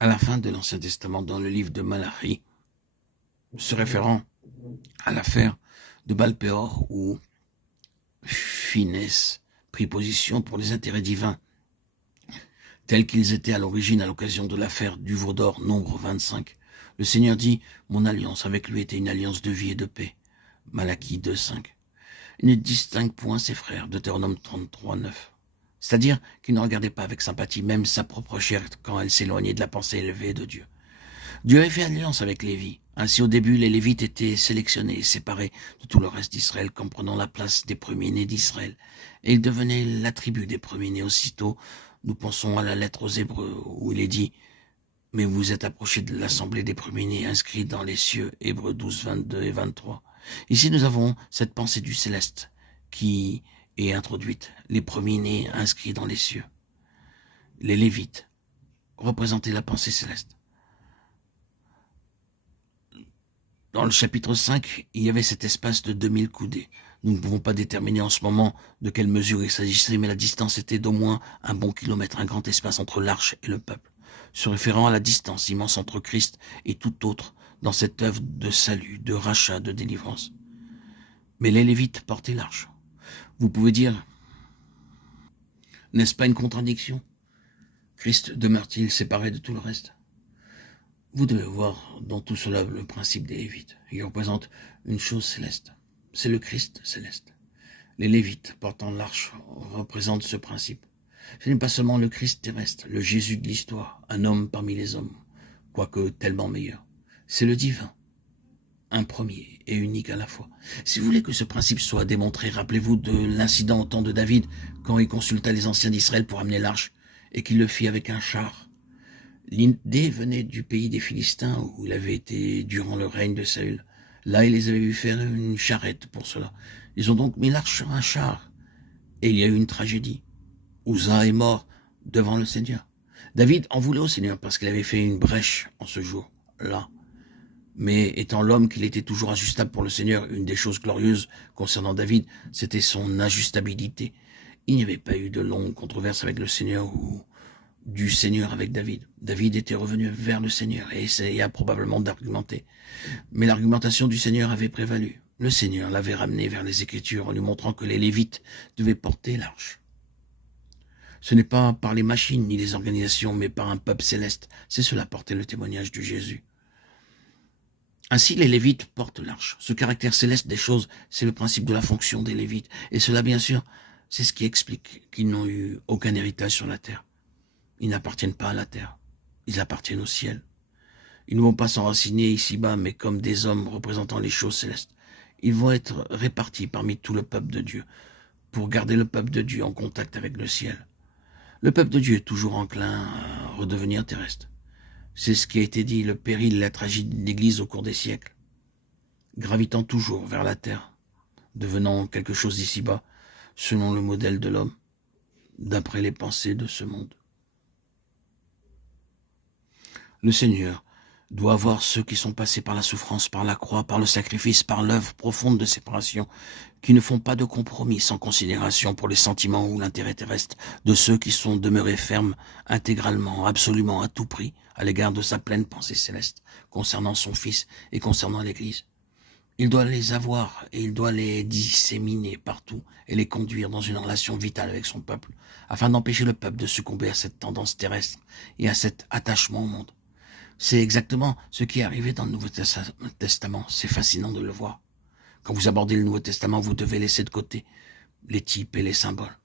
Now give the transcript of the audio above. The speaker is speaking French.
à la fin de l'Ancien Testament, dans le livre de Malachi, se référant à l'affaire de Baal-Péor, où Finès prit position pour les intérêts divins, tels qu'ils étaient à l'origine à l'occasion de l'affaire du veau d'or, nombre 25. Le Seigneur dit, mon alliance avec lui était une alliance de vie et de paix. Malachie 2,5. Il ne distingue point ses frères, Deutéronome 33, 9. C'est-à-dire qu'il ne regardait pas avec sympathie même sa propre chair quand elle s'éloignait de la pensée élevée de Dieu. Dieu avait fait alliance avec Lévi. Ainsi, au début, les Lévites étaient sélectionnés et séparés de tout le reste d'Israël, comme prenant la place des premiers-nés d'Israël. Et ils devenaient la tribu des premiers-nés. Aussitôt, nous pensons à la lettre aux Hébreux, où il est dit « Mais vous êtes approchés de l'assemblée des premiers-nés inscrits dans les cieux » Hébreux 12, 22 et 23. Ici, nous avons cette pensée du céleste qui est introduite. Les premiers-nés inscrits dans les cieux. Les Lévites représentaient la pensée céleste. Dans le chapitre 5, il y avait cet espace de 2000 coudées. Nous ne pouvons pas déterminer en ce moment de quelle mesure il s'agissait, mais la distance était d'au moins un bon kilomètre, un grand espace entre l'arche et le peuple, se référant à la distance immense entre Christ et tout autre dans cette œuvre de salut, de rachat, de délivrance. Mais les Lévites portaient l'arche. Vous pouvez dire, n'est-ce pas une contradiction? Christ demeure-t-il séparé de tout le reste? Vous devez voir dans tout cela le principe des Lévites. Ils représentent une chose céleste. C'est le Christ céleste. Les Lévites portant l'arche représentent ce principe. Ce n'est pas seulement le Christ terrestre, le Jésus de l'histoire, un homme parmi les hommes, quoique tellement meilleur. C'est le divin, un premier et unique à la fois. Si vous voulez que ce principe soit démontré, rappelez-vous de l'incident au temps de David, quand il consulta les anciens d'Israël pour amener l'arche, et qu'il le fit avec un char. L'idée venait du pays des Philistins, où il avait été durant le règne de Saül. Là, il les avait vu faire une charrette pour cela. Ils ont donc mis l'arche sur un char. Et il y a eu une tragédie. Uza est mort devant le Seigneur. David en voulait au Seigneur parce qu'il avait fait une brèche en ce jour-là. Mais étant l'homme qu'il était toujours ajustable pour le Seigneur, une des choses glorieuses concernant David, c'était son ajustabilité. Il n'y avait pas eu de longue controverse avec le Seigneur ou du Seigneur avec David. David était revenu vers le Seigneur et essaya probablement d'argumenter. Mais l'argumentation du Seigneur avait prévalu. Le Seigneur l'avait ramené vers les Écritures en lui montrant que les Lévites devaient porter l'arche. Ce n'est pas par les machines ni les organisations, mais par un peuple céleste. C'est cela porter le témoignage de Jésus. Ainsi, les Lévites portent l'arche. Ce caractère céleste des choses, c'est le principe de la fonction des Lévites. Et cela, bien sûr, c'est ce qui explique qu'ils n'ont eu aucun héritage sur la terre. Ils n'appartiennent pas à la terre. Ils appartiennent au ciel. Ils ne vont pas s'enraciner ici-bas, mais comme des hommes représentant les choses célestes. Ils vont être répartis parmi tout le peuple de Dieu, pour garder le peuple de Dieu en contact avec le ciel. Le peuple de Dieu est toujours enclin à redevenir terrestre. C'est ce qui a été dit, le péril et la tragédie de l'Église au cours des siècles. Gravitant toujours vers la terre, devenant quelque chose d'ici-bas, selon le modèle de l'homme, d'après les pensées de ce monde. Le Seigneur doit voir ceux qui sont passés par la souffrance, par la croix, par le sacrifice, par l'œuvre profonde de séparation, qui ne font pas de compromis sans considération pour les sentiments ou l'intérêt terrestre de ceux qui sont demeurés fermes intégralement, absolument, à tout prix, à l'égard de sa pleine pensée céleste, concernant son Fils et concernant l'Église. Il doit les avoir et il doit les disséminer partout et les conduire dans une relation vitale avec son peuple, afin d'empêcher le peuple de succomber à cette tendance terrestre et à cet attachement au monde. C'est exactement ce qui est arrivé dans le Nouveau Testament. C'est fascinant de le voir. Quand vous abordez le Nouveau Testament, vous devez laisser de côté les types et les symboles.